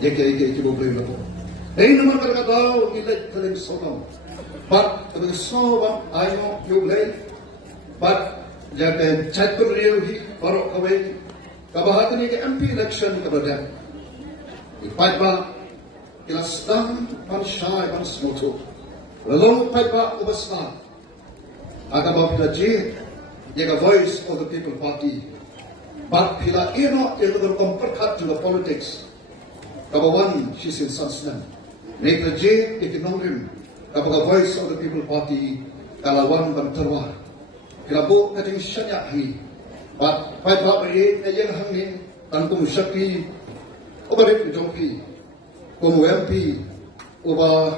Jeke boleh lepo. Ini nama berkata ilek kalian sokong. But the so ayo you play. But jake chatpur real hi barok kawai. Kabahat ni ke MP election kepada. Paitbah kila sedang pan syai pan semoto. Lalu Paitbah ubasna. Agak bila je, jika voice of the people party. But bila ino yang berkomperkat to the politics. Kabawan she's in Sngew. Nekla je ikinongrim. Kabaga voice of the people party kalawan banterwa. Kila bo kating syanyahi. But Paitbah beri yang hangin tanpa musyaki. Obarik jompi. Komu MP. Oba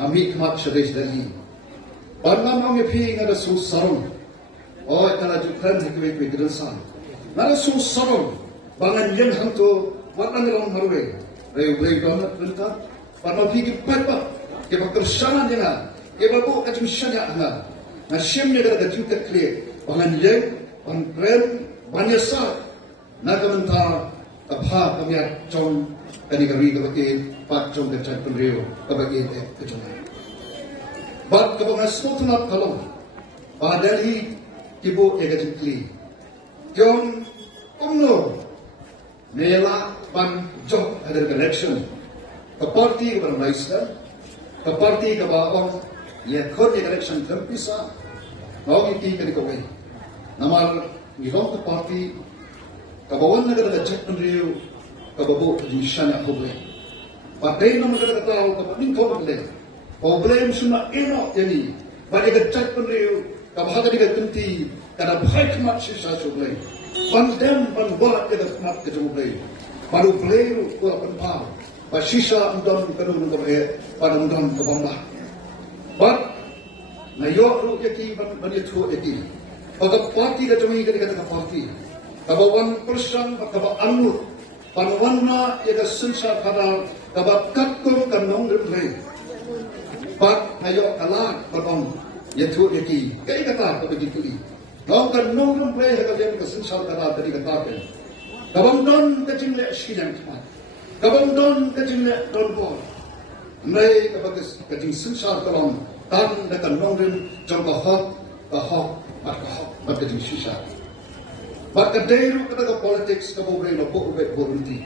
amik mat syadis dari. Parna mang MP ngada su sarong. Oh kana Jingkren hikwe kwedrasan. Ngada su sarong. Bangan yang hang tu warna nilong marwe. Rayu blay banget renta. Parna pigi Paitbah. Keba kersanan dia. Keba bo kacim syanya anga. Na syemnya kada kacim kekle. Bangan yang Jingkren banyasa. Na kamenta kapha kamiat chong kanigari kabake pat chong kacang penrio kabake kacang. But kapag nasmotunat kalong, padali kibo egajikli. Kyong umno nela pan job ada election. Kaparti kabar maisda, kaparti kabawang ya kod election terpisah. Mau iki kanikowe. Namar ngilong kaparti kabawan negara kacang penrio kababo jisyana kowe. Pakai nama negara tahu kapaning kau boleh. Problem semua eno ini. Bagi kecak penriu, kabahata di kenti, kada baik mat sisa sublay. Pandem panbola kada mat kejublay. Baru play ko panpal. Ba sisa undang kanu ngabe pada undang kabamba. But na yo ru yaki ban yatu eti. Pagka party da jumi kada kata party. Kabawan persan kaba anur. Panwanna yaga sensa kada kaba kakkum kanong replay. But ayo kalah patong yaitu yaki kaya kata begitu ini. Kau kan nongkrong play kalau dia kesensal kata tadi kata apa? Kabang don kecing le siang cepat. Kabang don kecing le don bol. Mereka kabang kecing sensal kalong tan dekat nongkrong jangka hok mat kecing sisa. But kadai kata politics kabang boleh lapor berhenti.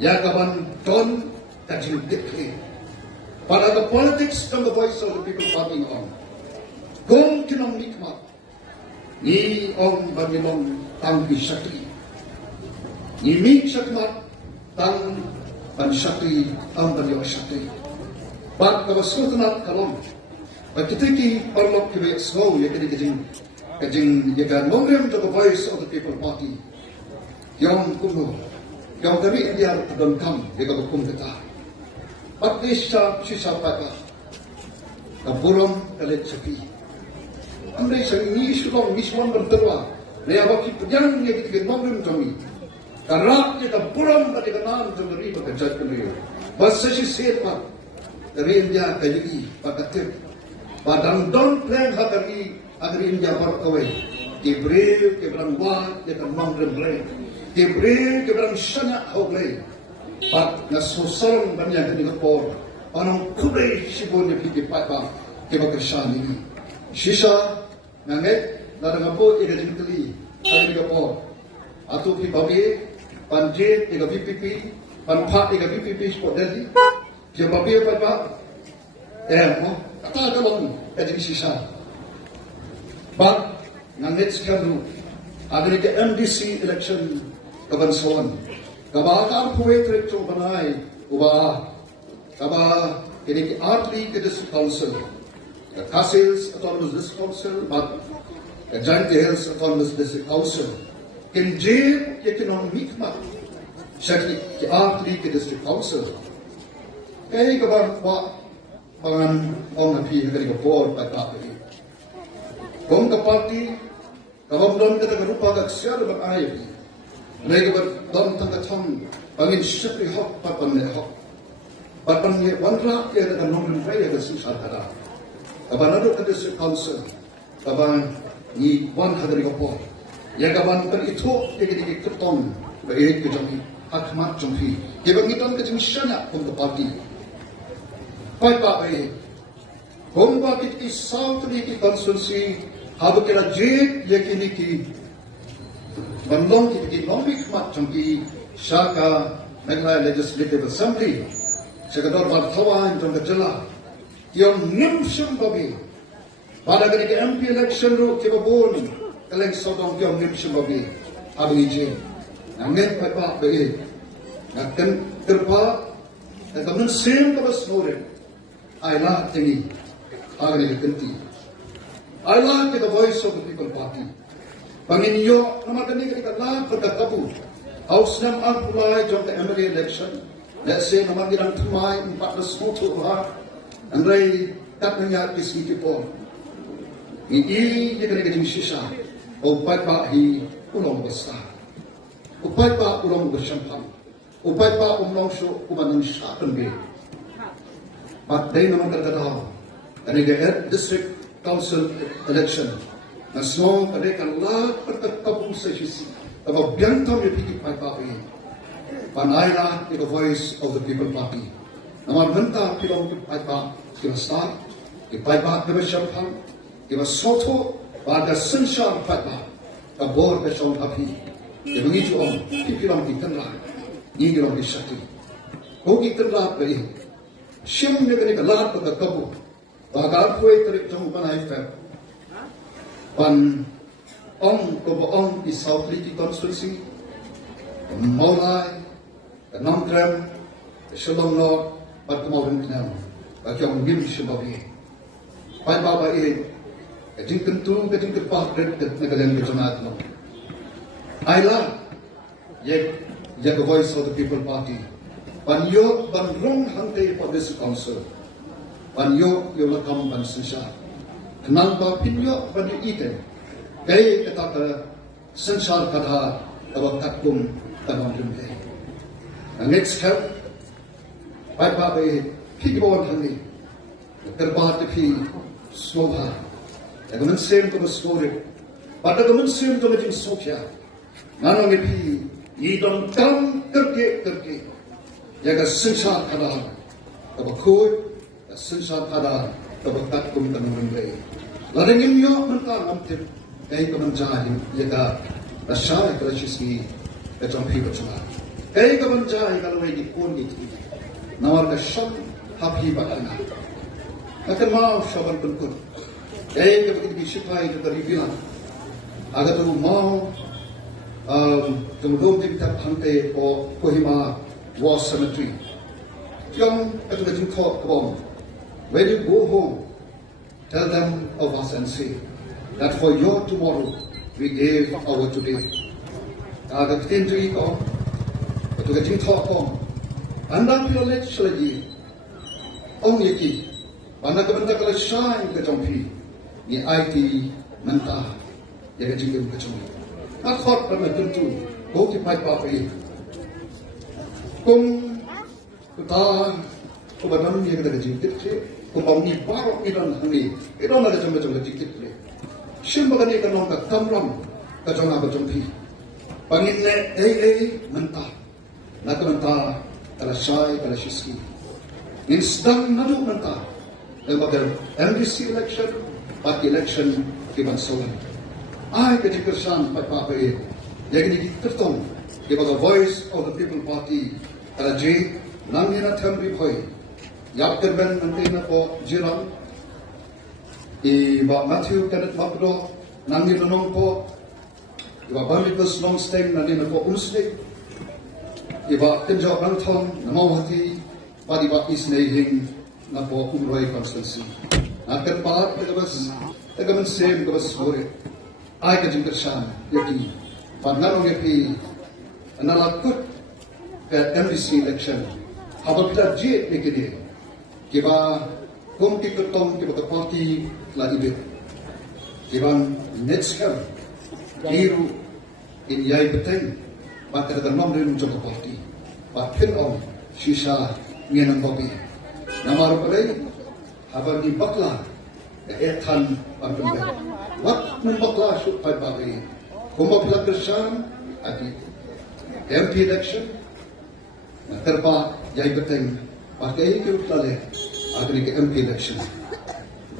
Ya kabang don kecing dekli. But the politics from the voice of the people fighting on. Gong kinong nikmat. Ni om bagimong tang bisakri. Ni mik sakmat tang bansakri ang banyo sakri. But kabasultanat kalong. But kitiki parlok kiwe Sngew yakini kajing yagan mongrem to the voice of the people party. Yong kuno. Yong kami India don kam yaga kum kita. But this sisa Paitbah, kaburam kalit sapi. Andai sangi Shillong miswan berterwa, naya baki pejang yang kita ngomong kami. Karena kita kaburam pada kenal jemari bekerja kalian. Bahasa si siapa dari India kaji pakatir. Padang don plan hakari agri India berkawai. Kibril kibrang buat kita ngomong plan. Kibril kibrang sana hawai. But nasusarang banyak di Singapore, anong kulay sibon niya pigi Paitbah kibagasyan ini. Sisa nanget narangapo igajing tali di Singapore. Ato kibabi panje iga VPP panpat iga VPP sport Delhi. Kibabi Paitbah mo kata kalong kajing sisa. But nanget sekarang ada di MDC election kabansawan. Kabakar puwe trip to banai uba kaba kini artli ke district council the Castles autonomous district council but the Giant Hills autonomous district council kin je economic mikma shakli ki artli ke district council kay kaba wa pangan on na pi ngari ko board pa pa kung ka party kabam don ka rupa ka syar ba ay mereka berdom tangga tang, bangin syukri hok, papan le hok. Papan le wandra, ia dengan nombor raya ke susah ada. Kapan ada ke district council, kapan ni wan hadari kapor. Ya kapan per itu, ia kini ketong, baik ke jami. hakmat jompi. Kibang itan ke jingshana kung the party. Paitbah ay kung bakit ki South Liki Constituency habo kila jit yakini ki bandong ki economic mat jompi Shaka MEGHALAYA Legislative Assembly Sekador Bartawan jom kajala yung nimsyang babi pada kini MP election ru kibabon kaleng sodong yung nimsyang babi abang ijin nangin Paitbah bayi nakan terpa nakamun sim kabas noren ayla tingi agni kenti ayla ke the voice of the people party panginyo namatani ka la pagkakabu House nam ang pulay jom the MLA election let's say naman dirang tumay 400 to ha andray tat nangyari kisi po ini dia kena kajing sisa o Paitbah hi ulong basta o Paitbah ulong bersampang o Paitbah umlong so umanang sa be but day naman kadadaw kaniga district council election na small kaniga la pagkakabong sa sisi about biyantam yung piki Paitbah ini panayla the voice of the people party naman benta pilong Paitbah kina start the Paitbah kina bersampang kina soto pada sensar Paitbah kabor besong api kina mengicu om pikilang ikanlah ini orang disakti hoki ikanlah beri siam negeri kalat pada kabu bagar kue terik jom panai feb pan Ong Koboong di South Liki Constituency, Maulai, Jingkren, Shillong North, at Kmen, at yung Mim Shibabi. Paitbah bayi, Jingkren tu, Jingkren Park, Nagalang Bitonat no. Ayla, yet the voice of the people party. Pan yo ban rong hante for this council. Pan yo lakam ban sisa. Kenal ba pinyo ban iten. Kaya kata sensar kata tawag takum tanong rimpe. Ang next help, Paitbah bayi pigibawang hangi, terbahat pi sloha. Agaman sem to story, pada agaman sem to majing sokya. Nanong pi idong tam kerke, jaga sensar kata tawag koy, sensar kata tawag takum tanong rimpe. Ladangin yo mentang amtip. Kaya kemenjahin jaga rasya kerajaan kecam hidup semua. Kaya kemenjahin kalau lagi pun itu, nawar kesyam happy bakana. Akan mau syaban penkut. Kaya kebegitu disipai itu dari bilang, agar tu mau kemudian kita hantai po Kohima War Cemetery. Yang ketika jengkok kebom, when you go home, tell them of us and say. That for your tomorrow, we gave our today. Aga kitendri ko, patuga jingtok ko, andang pilolet lagi, ong yaki, bana kabanta kala shine ka jompi, ni IT menta, yaga jingim ka jompi. Akot pa na tentu, go ki Paitbah pa kung kuta, kubanam yaga daga jingkit siya, kung paungi barok ilan hangi, ilan na jomba jingkit siya. Siyempre kanina ka nung katamram ka dyan nga ba jompi. Panginle, menta. Nakamenta, kalasay, kalasyiski. Insdang nalo menta. Nagbagal MDC election, party election, kibansawan. Ay, kajikirsan, Paitbah. Yang ini tertong, kibaga voice of the people party. Kalajay, nangin at hambri hoy. Yapterben nanti na po jirang. Iba Matthew Kenneth Mabdo, nangi lunong po. Iba Barnabas Longsteng, nangi na po Umsning. Iba Tinjaw Rangton, namawati, pati ba isnehing na po Umroy Constancy. Nakan pa, tagaman sem, kabas suri. Ay kajing kersan, yaki. Panganong yaki, analakot ka MDC election. Habang kita jit yaki kiba kung kikutong kiba ka party ladibit. Kibang next year, kiru in yay beteng, bakit ka nom rin sa party. Bakit on, sisa ngenang babi. Namaro palay, habang di bakla, etan pagpembel. Wat ng bakla siya Paitbah. Kung mapilag kersan, adi MP election, terpa jai beteng pakai ke utlale agni ke MP election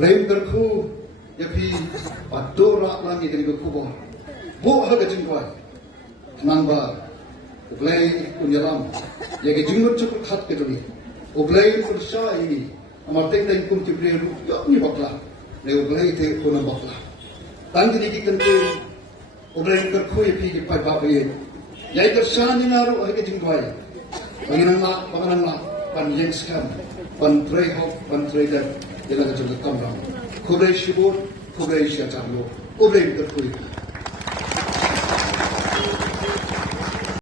brain terku yapi padora langi ke kubo bo ha ke jingwai namba ublai kunyalam ya ke jingut cukup khat ke doni ublai kursa ini amar tek dai kum tibre ru yo ni bakla ne ublai te kuna bakla tang ni ki kante ublai terku yapi ke pai ba ye yai kersa ni ngaru ha ke jingwai panganan la pan yang scam pan tray hop pan tray dan jalan jalan kamera kubre shibur kubre sya jamlo kubre terkui